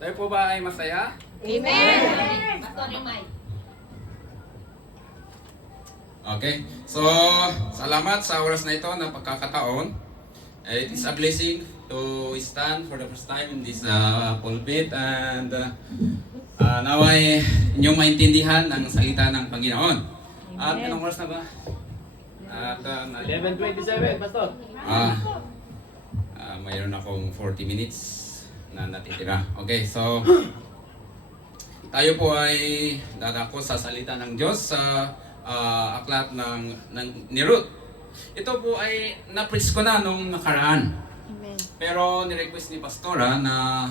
Tayo po ba ay masaya? Amen! Okay. So, salamat sa oras na ito na pagkakataon. It is a blessing to stand for the first time in this pulpit and naway inyong maintindihan ang salita ng Panginoon. At anong oras na ba? At 11:27, Pastor. Mayroon akong 40 minutes na natitira. Okay, so tayo po ay dadako sa salita ng Diyos sa aklat ni Ruth. Ito po ay na-preach ko na nung nakaraan. Amen. Pero ni-request ni Pastora na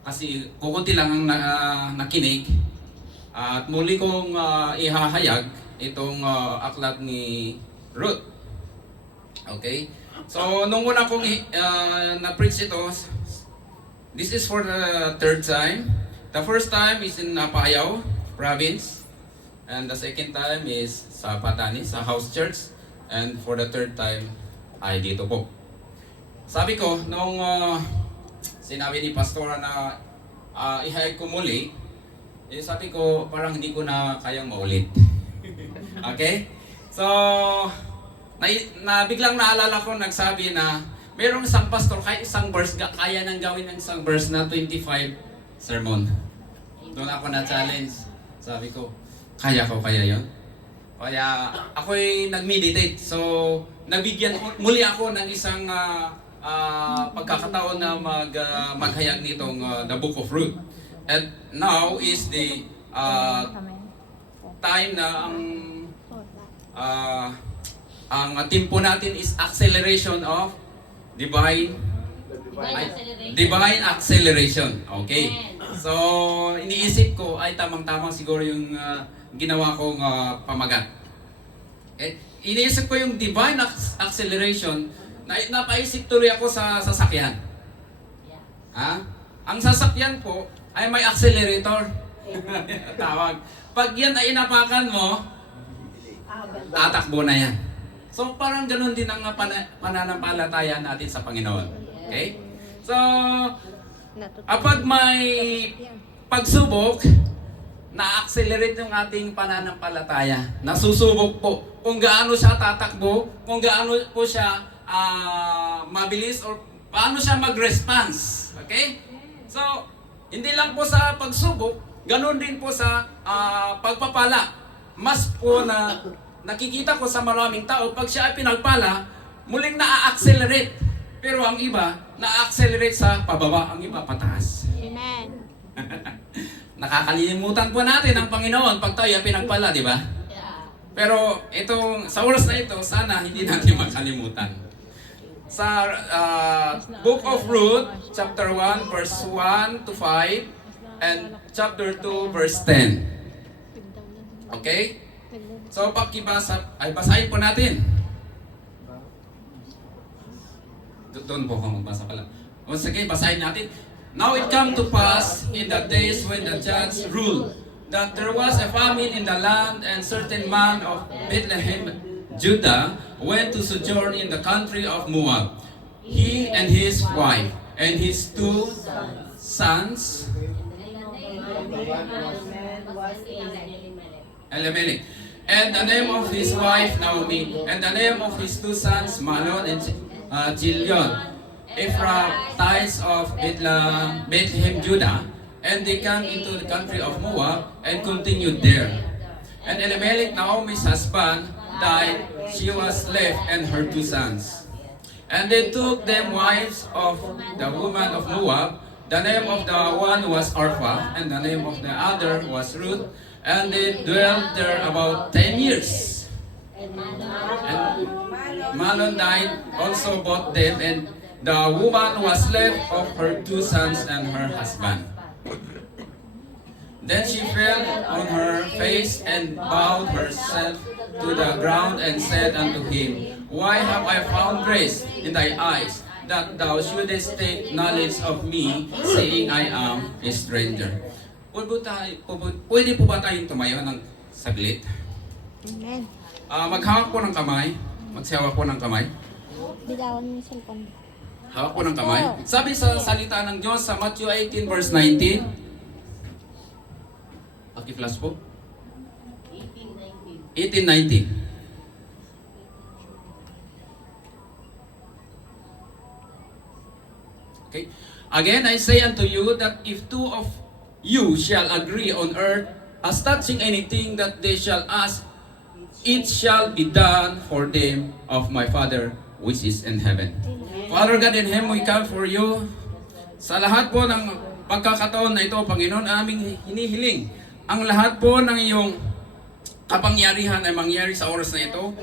kasi kukunti lang ang nakinig at muli kong ihahayag itong aklat ni Ruth. Okay? So, nung una kong na-preach ito, this is for the third time. The first time is in Apayao province. And the second time is sa Patani, sa house church. And for the third time ay dito po. Sabi ko, nung sinabi ni Pastora na ihayag ko muli, sabi ko parang hindi ko na kayang maulit. Okay? So, biglang naalala ko, nagsabi na mayroong isang pastor, kahit isang verse, kaya nang gawin ng isang verse na 25 sermon. Doon ako na-challenge. Sabi ko, kaya yon? Kaya ako'y nag-meditate. So, nabigyan muli ako ng isang pagkakataon na maghayag nitong the Book of Ruth. And now is the time na ang tempo natin is acceleration of divine acceleration. Okay. So, iniisip ko ay tamang-tamang siguro yung ginawa kong pamagat. Okay? Iniisip ko yung divine acceleration, napaisip tuloy ako sa sasakyan. Ha? Ang sasakyan po ay may accelerator. Tawag. Pag yan ay inapakan mo, tatakbo na yan. So parang ganun din ang pananampalataya natin sa Panginoon. Okay? So, kapag may pagsubok, na-accelerate yung ating pananampalataya. Nasusubok po kung gaano siya tatakbo, kung gaano po siya mabilis or paano siya mag-response. Okay? So, hindi lang po sa pagsubok, ganun din po sa pagpapala. Mas po na nakikita ko sa maraming tao, pag siya ay pinagpala, muling na-accelerate. Pero ang iba, na-accelerate sa pababa, ang iba pataas. Amen. Nakakalimutan po natin ang Panginoon pag tayo ay pinagpala, di ba? Pero sa oras na ito, sana hindi natin makalimutan. Sa Book of Ruth, chapter 1, verse 1 to 5, and chapter 2, verse 10. Okay? So, basahin po natin. Doon po ako magbasa pala. Sige, basahin natin. Now it came to pass in the days when the judge ruled that there was a famine in the land, and certain man of Bethlehem, Judah, went to sojourn in the country of Moab. He and his wife and his two sons, Elimelech, and the name of his wife Naomi, and the name of his two sons Mahlon and Chilion, Ephratites of Bethlehem, Judah, and they came into the country of Moab and continued there. And Elimelech, Naomi's husband, died. She was left and her two sons. And they took them wives of the woman of Moab. The name of the one was Orpha, and the name of the other was Ruth. And they dwelt there about 10 years. And Mahlon died, also both them, and the woman was left of her two sons and her husband. Then she fell on her face and bowed herself to the ground and said unto him, Why have I found grace in thy eyes, that thou shouldest take knowledge of me, saying I am a stranger? Pwede po ba tayong tumayo ng saglit? Amen. Maghawak po ng kamay. Magsihawa po ng kamay. Bitawan mo yung cellphone. Hawak po ng kamay. Sabi sa salita ng Diyos sa Matthew 18 verse 19. Paki-flash po. 18:19. Okay. Again, I say unto you that if two of you shall agree on earth as touching anything that they shall ask, it shall be done for them of my Father which is in heaven. Father God, in Him we come for you. Sa lahat po ng pagkakataon na ito, Panginoon, aming hinihiling ang lahat po ng iyong kapangyarihan ay mangyari sa oras na ito,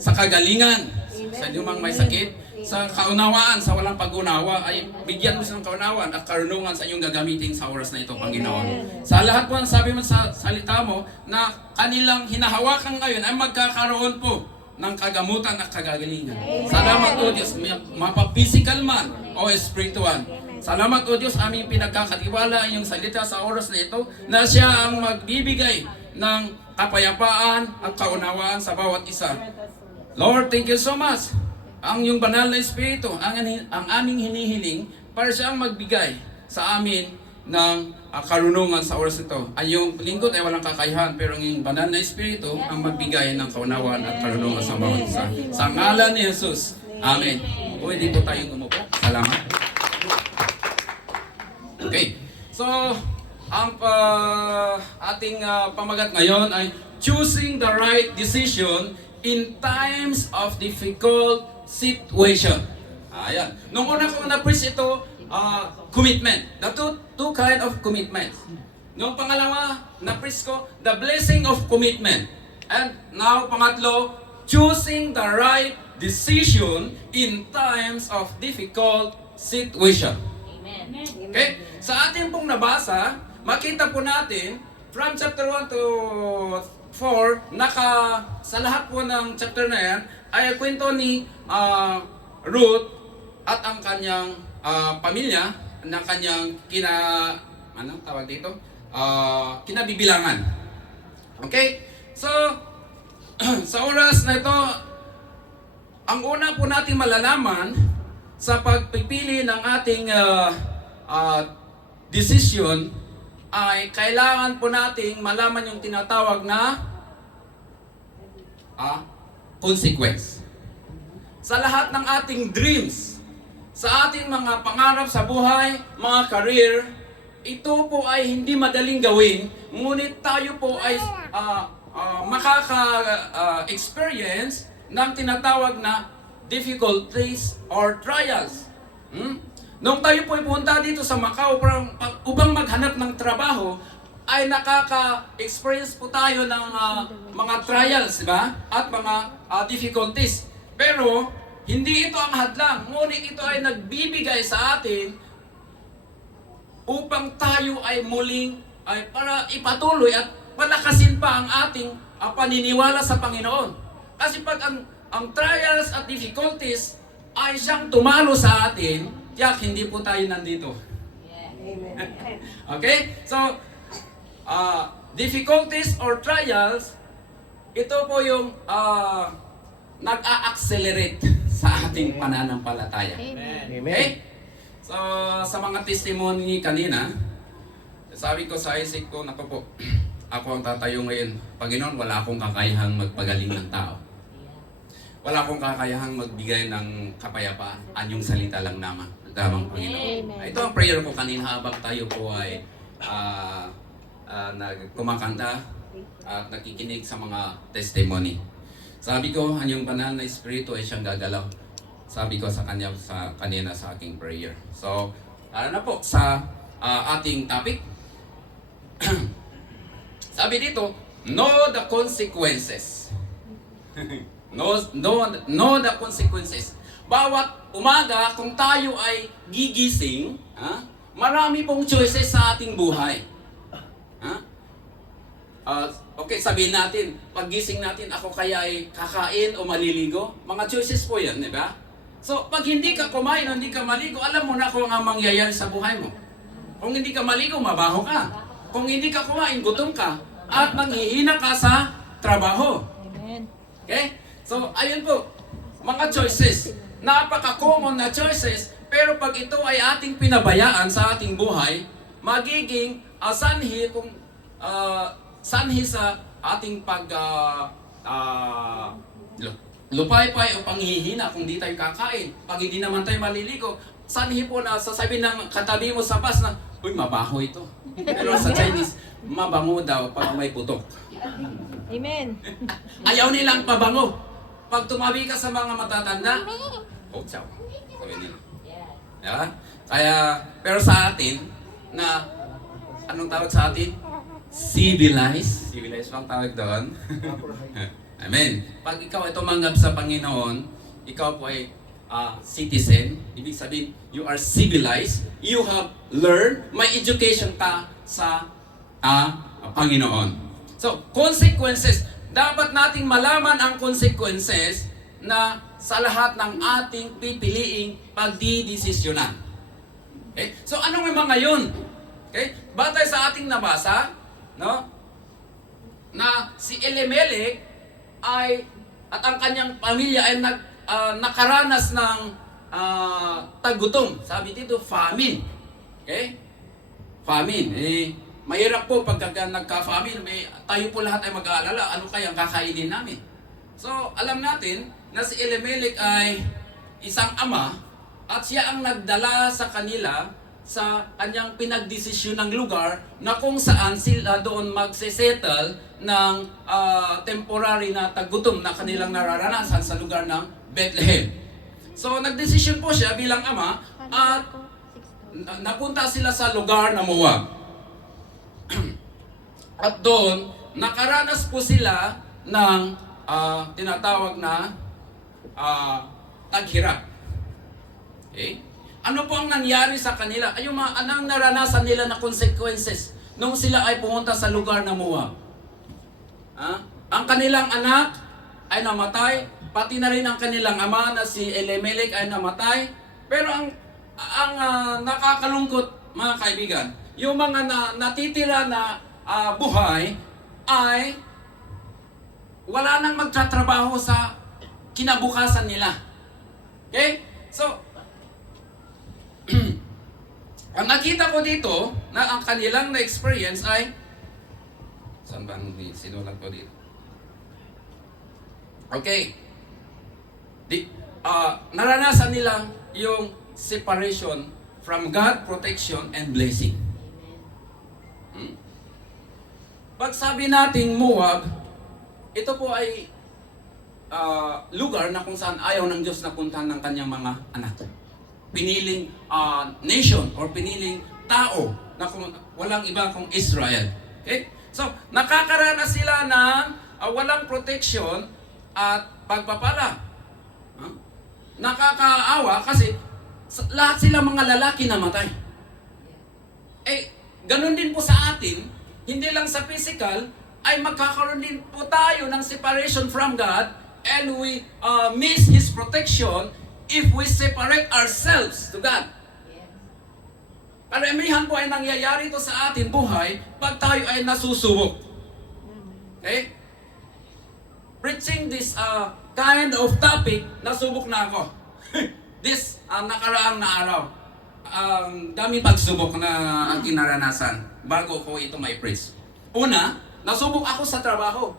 sa kagalingan, sa lumang may sakit, sa kaunawaan, sa walang pag-unawa, ay bigyan mo silang kaunawaan at karunungan sa inyong gagamitin sa oras na ito, Panginoon. Sa lahat po ang sabi mo sa salita mo na kanilang hinahawakan ngayon ay magkakaroon po ng kagamutan at kagagalingan. Salamat o Diyos, mapa-physical man o spiritual. Salamat o Diyos, aming pinagkakatiwala ang iyong salita sa oras na ito na siya ang magbibigay ng kapayapaan at kaunawaan sa bawat isa. Lord, thank you so much. Ang iyong banal na Espiritu, ang aming hinihiling para siyang magbigay sa amin ng karunungan sa oras ito. Ang iyong lingkod ay walang kakayahan, pero ang iyong banal na Espiritu ang magbigay ng kaunawaan at karunungan sa bawat isa. Sa ngalan ni Jesus. Amen. Pwede po tayong umupo. Salamat. Okay. So, ang ating pamagat ngayon ay choosing the right decision in times of difficult situation. Ayan. Nung una ko na-preach ito, commitment. The two kind of commitment. Nung pangalawa, na-preach ko, the blessing of commitment. And now, pangatlo, choosing the right decision in times of difficult situation. Amen. Okay? Sa atin pong nabasa, makita po natin from chapter 1 to 4, sa lahat po ng chapter na yan, ay kwento ni Ruth at ang kanyang pamilya na kanyang kinabibilangan. Okay? So, sa oras na ito, ang una po natin malalaman sa pagpipili ng ating decision ay kailangan po nating malaman yung tinatawag na consequence. Sa lahat ng ating dreams, sa ating mga pangarap sa buhay, mga career, ito po ay hindi madaling gawin, ngunit tayo po ay makaka-experience ng tinatawag na difficulties or trials. Nung tayo po punta dito sa Macau upang maghanap ng trabaho, ay nakaka-experience po tayo ng mga trials, di ba? At mga difficulties. Pero, hindi ito ang hadlang, ngunit ito ay nagbibigay sa atin upang tayo ay muling para ipatuloy at palakasin pa ang ating paniniwala sa Panginoon. Kasi pag ang trials at difficulties ay siyang tumalo sa atin, tiyak hindi po tayo nandito. Okay? So, difficulties or trials, ito po yung nag-a-accelerate sa ating pananampalataya. Amen. Okay? So, sa mga testimony kanina, sabi ko sa Isaac ko, naku po, ako ang tatayo ngayon. Panginoon, wala akong kakayahang magpagaling ng tao. Wala akong kakayahang magbigay ng kapayapaan. Anyong salita lang naman. Damang Panginoon. Ito ang prayer ko kanina habang tayo po ay kumakanta at nakikinig sa mga testimony. Sabi ko, anyong banal na espiritu ay siyang gagalaw. Sabi ko sa kanya kanina sa aking prayer. So, na po sa ating topic. Sabi dito, know the consequences. know the consequences. Bawat umaga, kung tayo ay gigising, marami pong choices sa ating buhay. Okay, sabihin natin, paggising natin, ako kaya ay kakain o maliligo? Mga choices po yan, di ba? So, pag hindi ka kumain o hindi ka maligo, alam mo na kung ang mangyayari sa buhay mo. Kung hindi ka maligo, mabaho ka. Kung hindi ka kumain, gutom ka. At manghihina ka sa trabaho. Amen. Okay? So, ayun po, mga choices. Napaka-common na choices, Pero pag ito ay ating pinabayaan sa ating buhay, magiging sanhi sa ating lupaypay o panghihina kung di tayo kakain. Pag hindi naman tayo maliligo, sanhi po na sasabihin ng katabi mo sa bus na, uy, mabaho ito. Pero sa Chinese, mabango daw pag may putok. Amen. Ayaw nilang pabango. Pag tumabi ka sa mga matatanda, oh, ciao. Sabi nila. Diba? Kaya, pero sa atin, na, anong tawag sa atin? Civilized. Civilized bang tawag doon? Amen. Pag ikaw ay tumanggap sa Panginoon, ikaw po ay citizen. Ibig sabihin, you are civilized. You have learned. May education ka sa Panginoon. So, consequences. Dapat nating malaman ang consequences na sa lahat ng ating pipiliing pagdidesisyonan. Okay? So, anong mga yun? Okay? Batay sa ating nabasa, no? Na si Elimelech at ang kanyang pamilya ay nakaranas ng tagutom. Sabi dito, famine. Okay? Famine. Mahirap po pag nagka-famine, tayo po lahat ay mag-aalala, ano kaya ang kakainin namin? So, alam natin na si Elimelech ay isang ama at siya ang nagdala sa kanila sa kanyang pinagdesisyon ng lugar na kung saan sila doon magsesettle ng temporary na tagutom na kanilang nararanasan sa lugar ng Bethlehem. So nagdesisyon po siya bilang ama at napunta sila sa lugar na Moab. At doon, nakaranas po sila ng tinatawag na taghirap. Okay? Ano po ang nangyari sa kanila? Ay yung anong naranasan nila na consequences nung sila ay pumunta sa lugar na Moab. Ang kanilang anak ay namatay, pati na rin ang kanilang ama na si Elimelech ay namatay. Pero ang nakakalungkot, mga kaibigan, yung mga natitira na buhay ay wala nang magtatrabaho sa kinabukasan nila. Okay? So, ang nakita ko dito na ang kanilang na-experience ay saan ba ang sinulat ko dito? Okay. Naranasan nila yung separation from God, protection, and blessing. Pag sabi nating Moab, ito po ay lugar na kung saan ayaw ng Diyos na puntahan ng kanyang mga anak. Piniling nation or piniling tao na walang iba kung Israel. Okay? So, nakakaranas sila ng walang protection at pagpapala. Nakakaawa kasi lahat sila mga lalaki namatay. Ganun din po sa atin, hindi lang sa physical, ay magkakaroon din po tayo ng separation from God and we miss His protection if we separate ourselves to God. Karamihan po ay nangyayari ito sa atin buhay pag tayo ay nasusubok. Okay? Preaching this kind of topic, nasubok na ako. This nakaraang na araw. Dami pagsubok na ang kinaranasan bago ko ito may preach. Una, nasubok ako sa trabaho.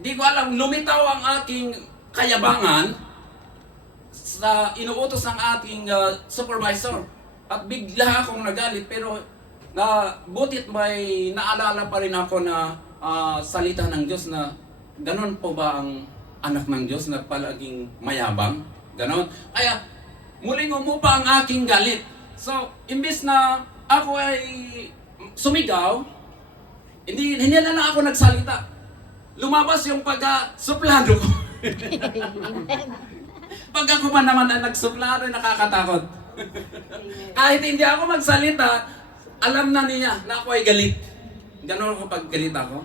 Di ko alam, lumitaw ang aking kayabangan sa inuutos ng ating supervisor. At bigla akong nagalit, pero butit may naalala pa rin ako na salita ng Diyos na ganon po ba ang anak ng Diyos na palaging mayabang? Ganon. Kaya muling umupa ang aking galit. So, imbis na ako ay sumigaw, hindi na lang ako nagsalita. Lumabas yung pagka-suplado ko. Pag ako pa naman na nagsuplado, nakakatakot. Kahit hindi ako magsalita, alam na niya na ako ay galit. Ganon ako pag galit ako.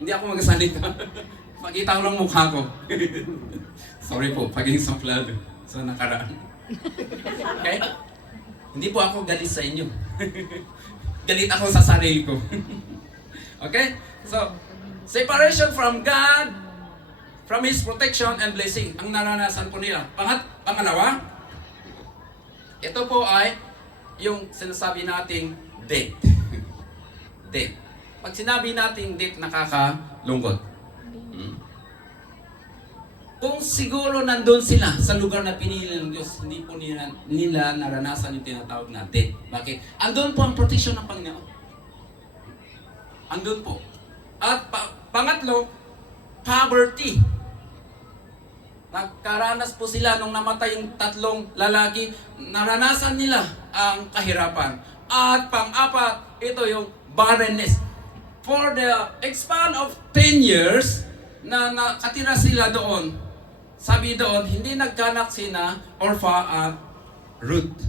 Hindi ako magsalita. Makita ko lang mukha ko. Sorry po, paging suplado. So nakaraan. Okay? Hindi po ako galit sa inyo. Galit ako sa sarili ko. Okay? So, separation from God, from His protection and blessing. Ang naranasan po nila. Pangalawa, Ito po ay yung sinasabi nating debt. Debt. Pag sinabi nating debt, nakakalungkot. Hmm? Kung siguro nandun sila sa lugar na pinili ng Diyos, hindi po nila naranasan yung tinatawag na debt. Bakit? Andun po ang protection ng Panginoon. Andun po. At pangatlo, poverty. Nagkaranas po sila nung namatay yung tatlong lalaki, naranasan nila ang kahirapan. At pang-apat, ito yung barrenness. For the span of 10 years na nakatira sila doon, sabi doon, hindi nagkanak sina Orpha at Ruth.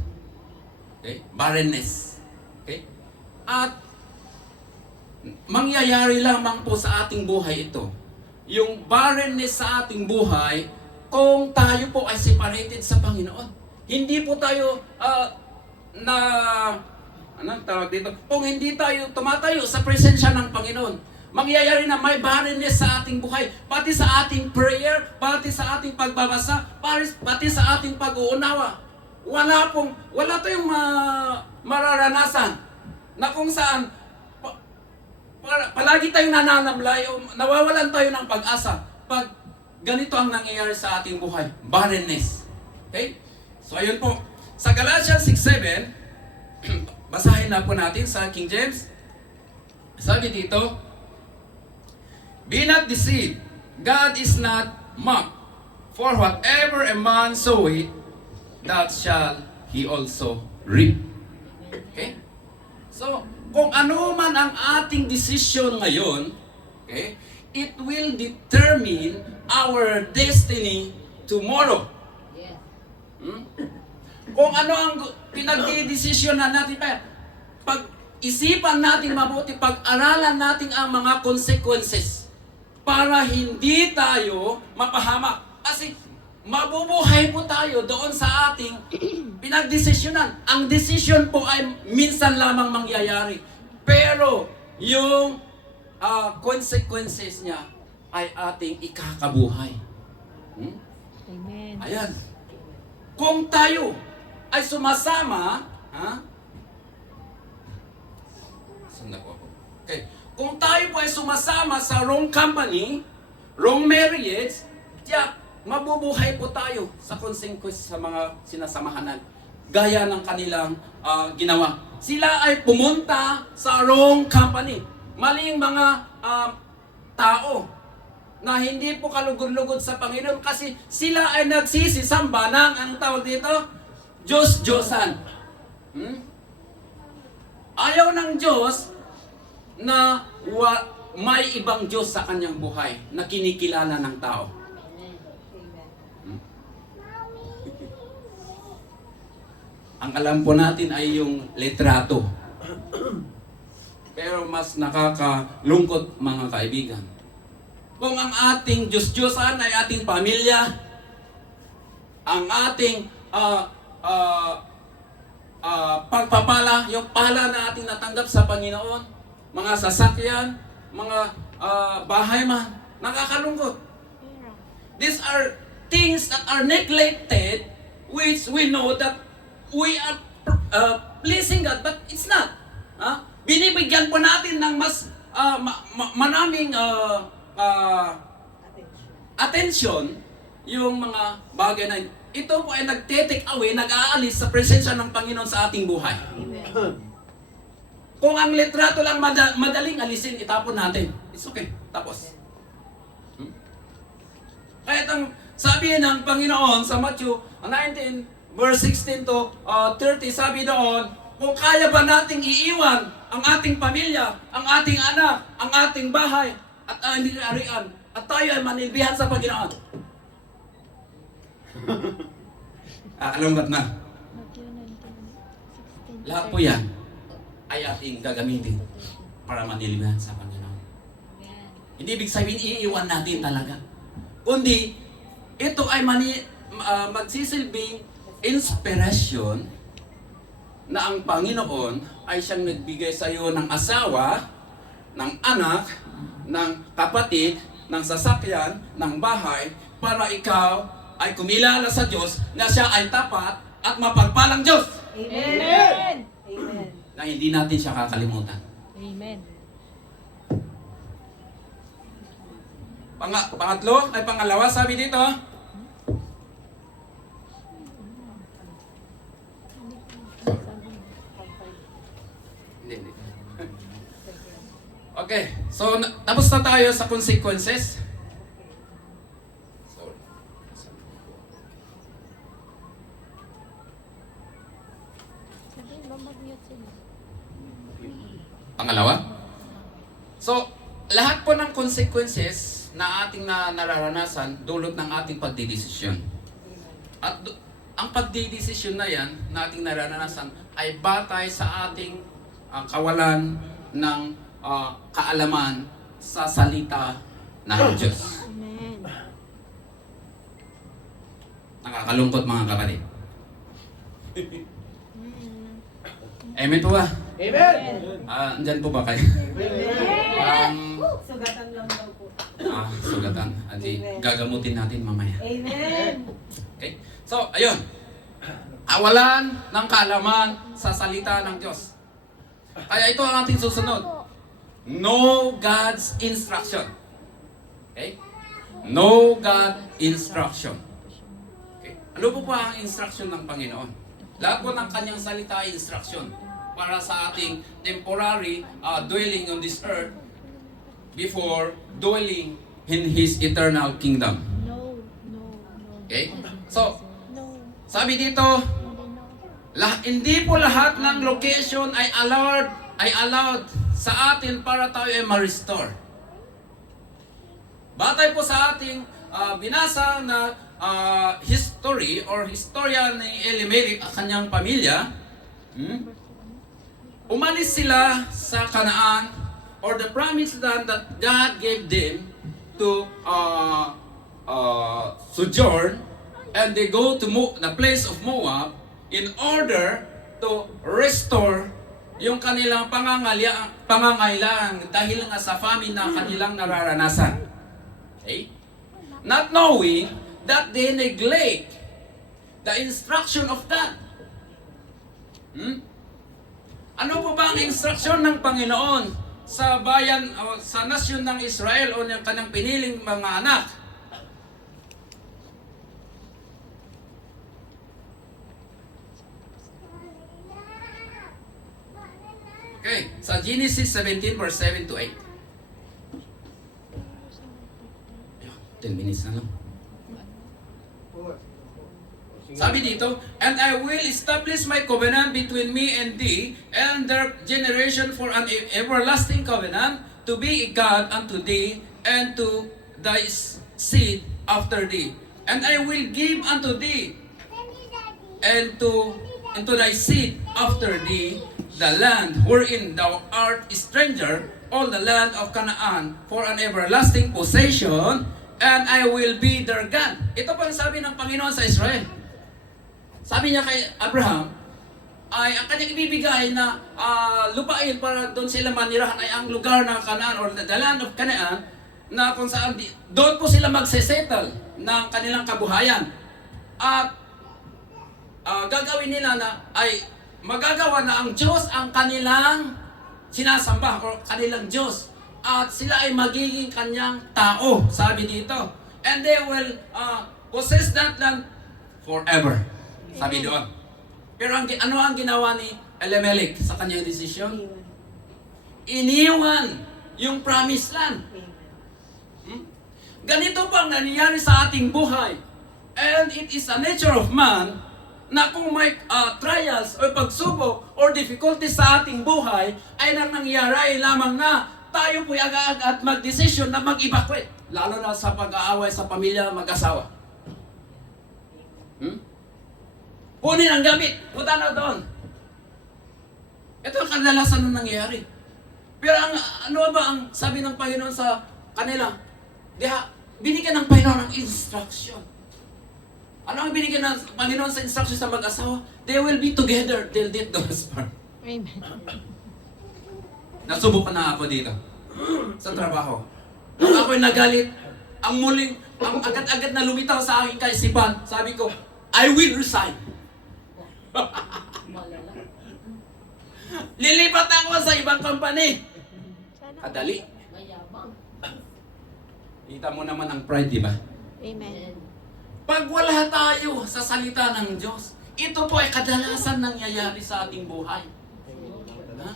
Okay? Barrenness. Okay? At mangyayari lamang po sa ating buhay ito. Yung barrenness sa ating buhay, kung tayo po ay separated sa Panginoon. Hindi po tayo anong tawag dito? Kung hindi tayo tumatayo sa presensya ng Panginoon, mangyayari na may barrenness sa ating buhay, pati sa ating prayer, pati sa ating pagbabasa, pati sa ating pag-uunawa. Wala tayong mararanasan na kung saan palagi tayong nananamlay o nawawalan tayo ng pag-asa pag ganito ang nangyayari sa ating buhay, barrenness. Okay? So ayun po, sa Galatians 6:7, basahin na po natin sa King James. Sabi dito, "Be not deceived, God is not mocked. For whatever a man soweth, that shall he also reap." Okay? So, kung ano man ang ating desisyon ngayon, okay, it will determine our destiny tomorrow. Hmm? Kung ano ang pinagdidesisyonan natin, pag-isipan natin mabuti, pag-aralan natin ang mga consequences para hindi tayo mapahamak. Kasi mabubuhay po tayo doon sa ating pinagdesisyonan. Ang desisyon po ay minsan lamang mangyayari. Pero yung consequences niya ay ating ikakabuhay. Hmm? Amen. Ayan. Kung tayo ay sumasama, Sanda ko ako. Okay. Kung tayo po ay sumasama sa wrong company, wrong marriage, mabubuhay po tayo sa consequence sa mga sinasamahanan. Gaya ng kanilang ginawa. Sila ay pumunta sa wrong company. Maling mga tao na hindi po kalugod-lugod sa Panginoon kasi sila ay nagsisisamba ng, ang tawag dito, Diyos-Diyosan. Ayaw ng Diyos na may ibang Diyos sa kanyang buhay na kinikilala ng tao. Ang alam po natin ay yung litrato. Pero mas nakakalungkot, mga kaibigan. Kung ang ating Diyos-Diyosan ay ating pamilya, ang ating pagpapala, yung pala na ating natanggap sa Panginoon, mga sasakyan, mga bahay man, nakakalungkot. These are things that are neglected, which we know that we are pleasing God, but it's not. Binibigyan po natin ng mas maraming attention yung mga bagay na ito po ay nagte-take away, nag-aalis sa presensya ng Panginoon sa ating buhay. Kung ang litrato lang madaling alisin, itapon natin. It's okay. Tapos. Kahit ang sabi ng Panginoon sa Matthew 19, verse 16 to 30, sabi doon, kung kaya ba nating iiwan ang ating pamilya, ang ating anak, ang ating bahay, at ang ari-arian, at tayo ay manilbihan sa Panginoon. Alam mo na. Lahat po yan ay ating gagamitin para manilbihan sa Panginoon. Hindi ibig sabihin iiwan natin talaga. Kundi, ito ay magsisilbing inspiration na ang Panginoon ay siyang nagbigay sa iyo ng asawa, ng anak, ng kapatid, ng sasakyan, ng bahay, para ikaw ay kumilala sa Diyos na siya ay tapat at mapagpalang Diyos Amen. Amen. na hindi natin siya kakalimutan. Amen. Pangalawa, sabi dito, hindi. Okay, so tapos na tayo sa consequences. Sorry. Pangalawa. So, lahat po ng consequences na ating nararanasan dulot ng ating pagdidesisyon. At ang pagdidesisyon na yan na ating nararanasan ay batay sa ating kawalan ng kaalaman sa salita ng Diyos. Amen. Nakakalungkot mga kapatid. Amen po ba? Amen! Andyan po ba kayo? Sugatan lang daw po. Sugatan. Adi, gagamutin natin mamaya. Amen. Okay? So, ayun. Kawalan ng kaalaman sa salita ng Diyos. Kaya ito ang ating susunod. Know God's instruction. Okay? Know God instruction. Okay? Ano po ba ang instruction ng Panginoon? Lahat po ng kanyang salita ay instruction para sa ating temporary dwelling on this earth before dwelling in His eternal kingdom. No, no, no. Okay? So, No. sabi dito, hindi po lahat ng location ay allowed sa atin para tayo ay ma-restore. Batay po sa ating binasa na history or historia ni Elimelech at kanyang pamilya, umalis sila sa Canaan or the promised land that God gave them to sojourn, and they go to the place of Moab in order to restore yung kanilang pangangailangan dahil nga sa famine na kanilang nararanasan. Okay? Not knowing that they neglect the instruction of God. Ano po ba ang instruction ng Panginoon sa bayan o sa nasyon ng Israel o ng kanyang piniling mga anak? Okay, sa Genesis 17 verse 7 to 8. 10 minutes na lang. Sabi dito, and I will establish my covenant between me and thee and their generation for an everlasting covenant, to be a God unto thee and to thy seed after thee. And I will give unto thee and to thy seed after thee the land wherein thou art a stranger, all the land of Canaan, for an everlasting possession, and I will be their God. Ito po ang sabi ng Panginoon sa Israel. Sabi niya kay Abraham, ay ang kanyang ibibigay na lupain para doon sila manirahan ay ang lugar ng Canaan or the land of Canaan, na kung saan doon po sila magsesettle ng kanilang kabuhayan. At gagawin nila na ay magagawa na ang Diyos ang kanilang sinasamba o kanilang Diyos. At sila ay magiging kanyang tao, sabi dito. And they will possess that land forever, sabi doon. Pero ano ang ginawa ni Elimelech sa kanyang desisyon? Iniwan yung promised land. Ganito pa ang nangyayari sa ating buhay. And it is a nature of man na kung may trials o pagsubok or difficulties sa ating buhay, ay nang nangyari lamang na tayo po'y agad at mag-desisyon na mag-evacuate. Lalo na sa pag-aaway sa pamilya, mag-asawa. Punin ang gamit, punta na doon. Ito ang kadalasan na nangyayari. Pero ano ba ang sabi ng Panginoon sa kanila? Binigyan ng Panginoon ng instruction. Ano ang binigyan ng Panginoon sa instruction sa mag-asawa? They will be together till death do us part. Amen. Nasubukan na ako dito sa trabaho. Nung ako'y nagalit, ang agad-agad na lumitaw sa aking kaisipan, sabi ko, I will resign. Lilipat ako sa ibang company. Kadali. Kita mo naman ang pride, di ba? Amen. Pag wala tayo sa salita ng Diyos, ito po ay kadalasan nangyayari sa ating buhay. Ha?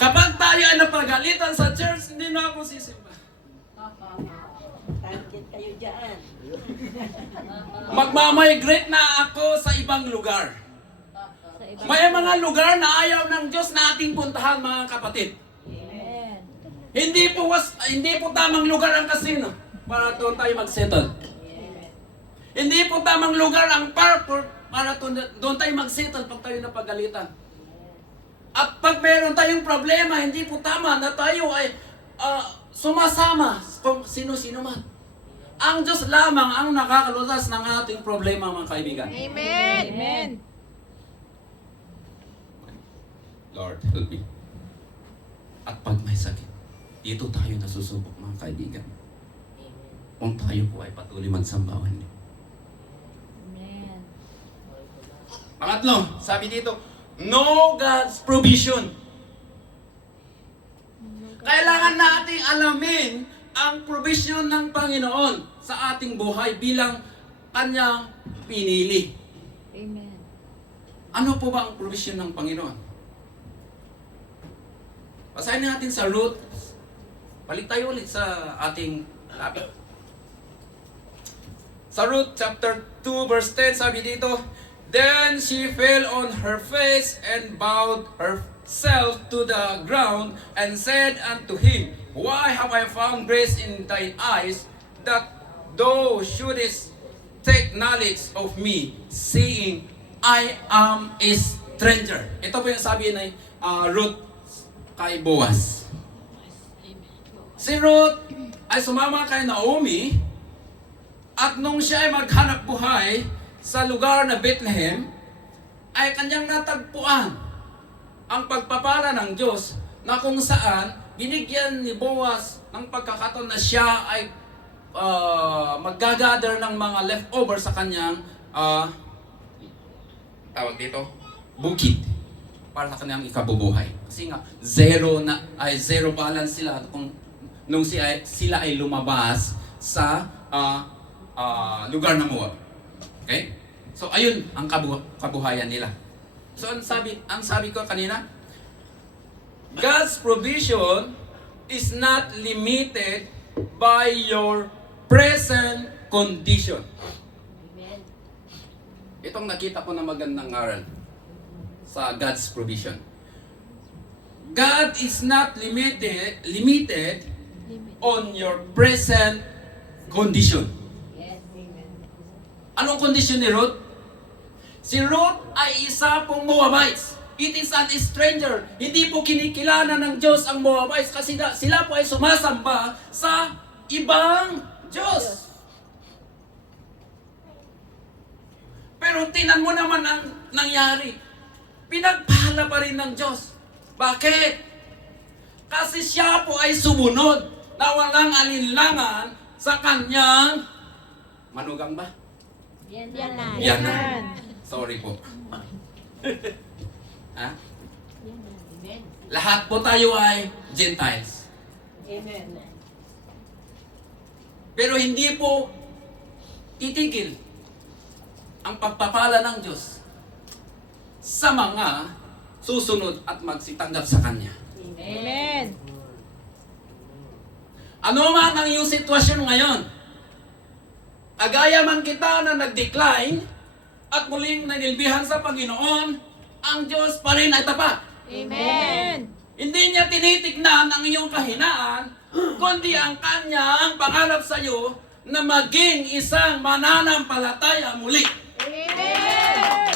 Kapag tayo ay napagalitan sa church, hindi na ako sisimba. Target kayo dyan. Magmamigrate na ako sa ibang lugar. Sa iba. May mga lugar na ayaw ng Diyos na ating puntahan, mga kapatid. Amen. Hindi po tamang lugar ang casino para doon tayo mag-settle. Hindi po tamang lugar ang parkour para doon tayo mag-settle pag tayo napagalitan. At pag meron tayong problema, hindi po tama na tayo ay sumasama kung sino-sino man. Ang Diyos lamang ang nakakalutas ng ating problema, mga kaibigan. Amen. Amen. Lord, help me. At pag may sakit, dito tayo nasusubok, mga kaibigan. Kung tayo po ay patuloy magsambahan niyo. Amen. Pangatlo, sabi dito, know God's provision. Kailangan nating alamin ang provision ng Panginoon sa ating buhay bilang Kanyang pinili. Amen. Ano po ba ang provision ng Panginoon? Basahin natin sa Ruth. Balik tayo ulit sa ating topic. Sa Ruth chapter 2 verse 10, sabi dito, then she fell on her face and bowed herself to the ground and said unto him, why have I found grace in thine eyes, that thou shouldest take knowledge of me, seeing I am a stranger? Ito po yung sabi ni Ruth kay Boaz. Si Ruth ay sumama kay Naomi, at nung siya ay maghanap buhay sa lugar na Bethlehem, ay kanyang natagpuan ang pagpapala ng Diyos na kung saan binigyan ni Boaz ng pagkakataon na siya ay maggagather ng mga leftover sa kanyang tawag dito, bukid para sa kanyang ikabubuhay. Kasi nga, zero balance sila nung sila ay lumabas sa lugar ng Moab. Okay? So ayun ang kabuhayan nila. So ang sabi ko kanina, God's provision is not limited by your present condition. Amen. Itong nakita ko na magandang aral sa God's provision. God is not limited on your present condition. Yes. Amen. Anong kondisyon ni Ruth? Si Ruth ay isa pong Moabites. It is an stranger. Hindi po kinikilala ng Diyos ang Moabites kasi sila po ay sumasamba sa ibang Diyos. Pero tinan mo naman ang nangyari. Pinagpala pa rin ng Diyos. Bakit? Kasi siya po ay sumunod na walang alinlangan sa kanyang manugang ba? Yan Yanan. Yanan. Sorry po. Ha? Amen. Lahat po tayo ay Gentiles. Amen. Pero hindi po titigil ang pagpapala ng Diyos sa mga susunod at magsitanggap sa Kanya. Amen. Ano man ang iyong sitwasyon ngayon? Agaya man kita na nag-decline at muling nanilbihan sa Panginoon, ang Diyos pa rin ay tapat. Amen. Hindi niya tinitignan ang iyong kahinaan, kundi ang kanyang pangarap sa iyo na maging isang mananampalataya muli. Amen.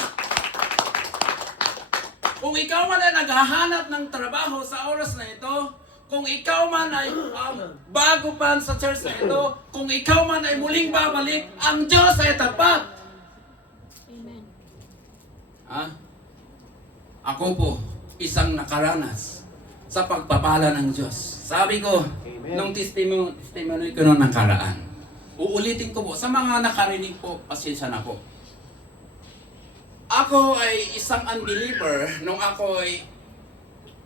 Kung ikaw man ay naghahanap ng trabaho sa oras na ito, kung ikaw man ay bago pa sa church na ito, kung ikaw man ay muling babalik, ang Diyos ay tapat. Amen. Ha? Ako po, isang nakaranas sa pagpapala ng Diyos. Sabi ko, Amen. nung testimony ko nung nakaraan, uulitin ko po, sa mga nakarinig po, pasensya na po. Ako ay isang unbeliever nung ako ay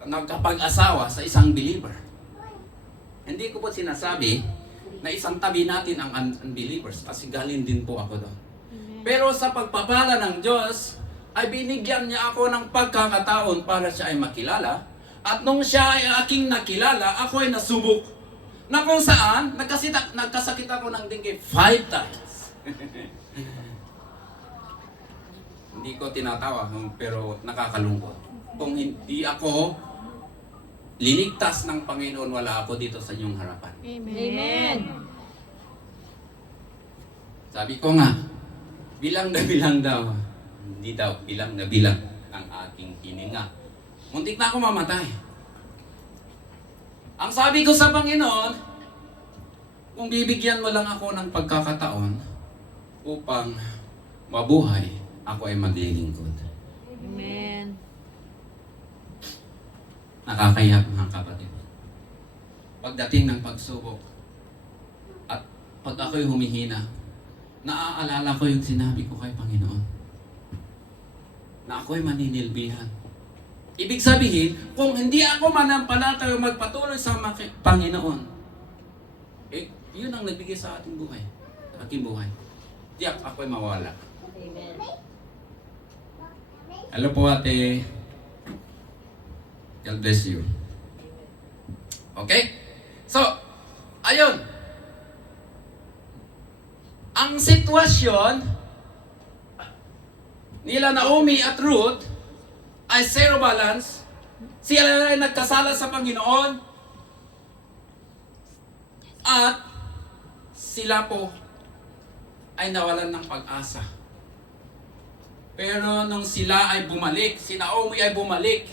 nagkapag-asawa sa isang believer. Hindi ko po sinasabi na isang tabi natin ang unbelievers kasi galing din po ako doon. Pero sa pagpapala ng Diyos, ay binigyan niya ako ng pagkakataon para siya ay makilala. At nung siya ay aking nakilala, ako ay nasubok. Na kung saan, nagkasakit ako ng dengue 5 times. Hindi ko tinatawa, pero nakakalungkot. Kung hindi ako linigtas ng Panginoon, wala ako dito sa inyong harapan. Amen. Sabi ko nga, bilang na bilang daw. Hindi daw, bilang na bilang ang aking hininga. Muntik na ako mamatay. Ang sabi ko sa Panginoon, kung bibigyan mo lang ako ng pagkakataon upang mabuhay, ako ay maglilingkod. Amen. Nakakayak mga kapatid. Pagdating ng pagsubok at pag ako'y humihina, naaalala ko yung sinabi ko kay Panginoon na ako'y maninilbihan. Ibig sabihin, kung hindi ako manampalataya o magpatuloy sa Panginoon, yun ang nagbigay sa ating buhay, sa aking buhay. Tiyak ako'y mawala. Amen. Hello po ate. God bless you. Okay? So, ayun. Ang sitwasyon nila Naomi at Ruth ay zero balance. Sila ay nagkasala sa Panginoon at sila po ay nawalan ng pag-asa. Pero nung sila ay bumalik, si Naomi ay bumalik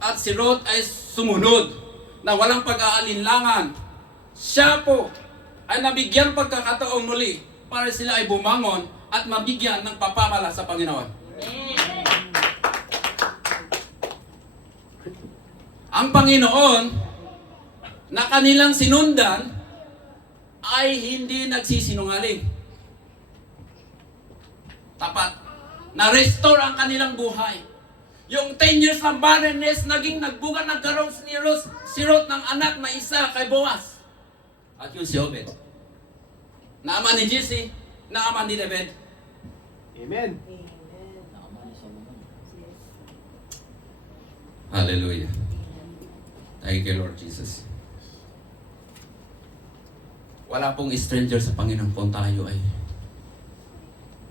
at si Ruth ay sumunod na walang pag-aalinlangan, siya po ay nabigyan pagkakataong muli para sila ay bumangon at mabigyan ng papamala sa Panginoon. Amen. Ang Panginoon na kanilang sinundan ay hindi nagsisinungaling. Tapat. Na-restore ang kanilang buhay. Yung 10 years ng barrenness, naging nagbuga, nagkaroon si Ruth ng anak na isa kay Boaz. At yun si Obed. Na ama ni Jesse, na ama ni David. Amen. Hallelujah. Thank you, Lord Jesus. Wala pong stranger sa Panginoon kung tayo ay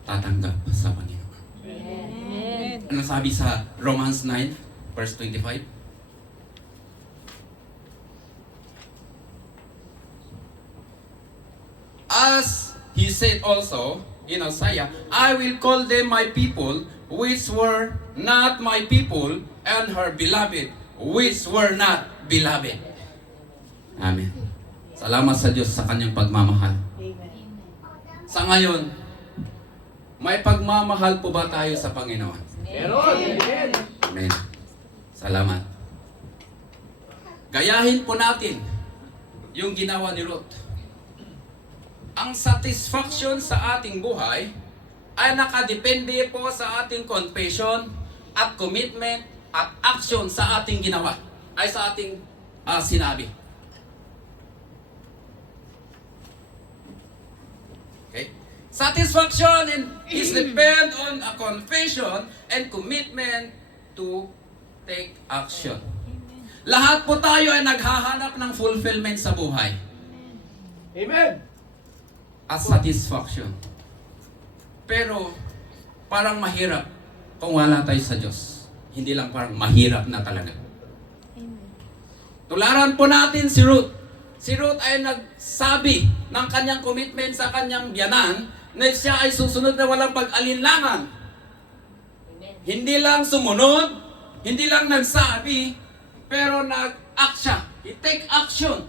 tatanggap sa Panginoon. Amen. Ano sabi sa Romans 9, verse 25? As he said also in Isaiah, I will call them my people, which were not my people, and her beloved, which were not beloved. Amen. Salamat sa Diyos sa kanyang pagmamahal. Sa ngayon, may pagmamahal po ba tayo sa Panginoon? Meron. Amen. Amen. Salamat. Gayahin po natin yung ginawa ni Ruth. Ang satisfaction sa ating buhay ay nakadepende po sa ating confession at commitment at action sa ating ginawa, ay sa ating sinabi. Okay? Satisfaction is depend on a confession and commitment to take action. Lahat po tayo ay naghahanap ng fulfillment sa buhay Amen. at satisfaction. Pero parang mahirap kung wala tayo sa Diyos. Hindi lang parang mahirap na talaga. Tularan po natin si Ruth. Si Ruth ay nagsabi ng kanyang commitment sa kanyang biyanan na siya ay susunod na walang pag-alinlangan. Hindi lang sumunod, hindi lang nagsabi, pero nag-act siya. I-take action.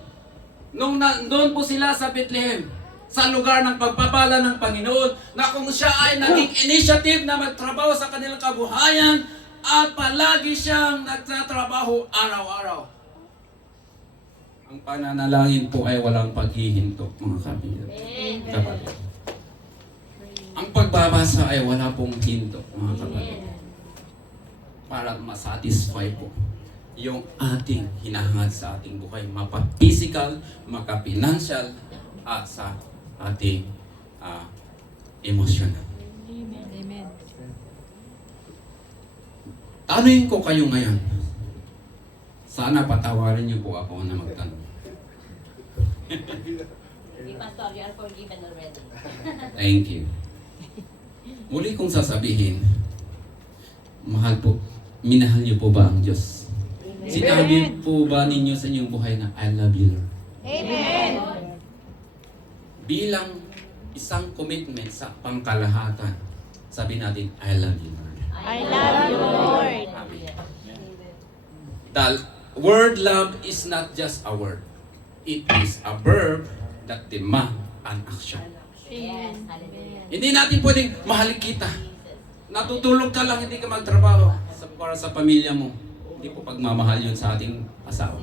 Nung doon po sila sa Bethlehem, sa lugar ng pagpapala ng Panginoon, na kung siya ay naging initiative na magtrabaho sa kanilang kabuhayan, at palagi siyang nagtatrabaho araw-araw. Ang pananalangin po ay walang paghihinto, mga kapatid. Ang pagbabasa ay wala pong hinto, mga kapatid. Para masatisfy po yung ating hinahangad sa ating buhay, mapa-physical, maka-financial, at sa ating emotional. Amen. Tanungin ko kayo ngayon. Sana patawarin niyo po ako na magtanong. Sige, Pastor, you are forgiven already. Thank you. Muli kong sasabihin, minahal niyo po ba ang Diyos? Sinabi po ba ninyo sa inyong buhay na I love you, Lord? Amen. Bilang isang commitment sa pangkalahatan, sabi natin, I love you, Lord. I love you, Lord. Amen. The word love is not just a word. It is a verb that demand an action. Yes, hallelujah. Hindi natin pwedeng mahalin kita. Natutulog ka lang, hindi ka magtrabaho para sa pamilya mo. Hindi po pagmamahal yun sa ating asawa.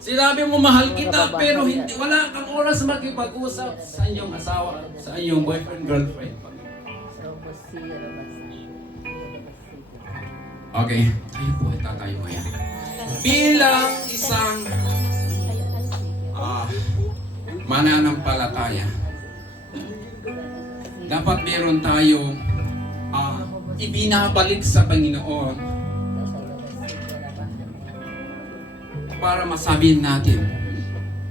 Sinabi mo mahal kita pero hindi wala kang oras makipag-usap sa inyong asawa, sa inyong boyfriend, girlfriend. Okay, tayo po ay tatayo ngayon. Bilang isang mananampalataya, dapat meron tayo ibinabalik sa Panginoon para masabi natin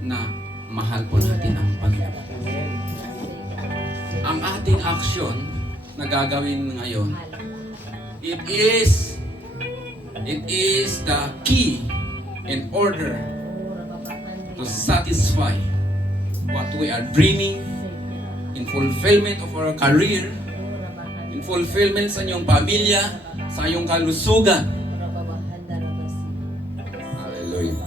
na mahal po natin ang Panginoon. Ang ating aksyon na gagawin ngayon, it is the key in order to satisfy what we are dreaming in fulfillment of our career, in fulfillment sa inyong pamilya, sa iyong kalusugan. Hallelujah.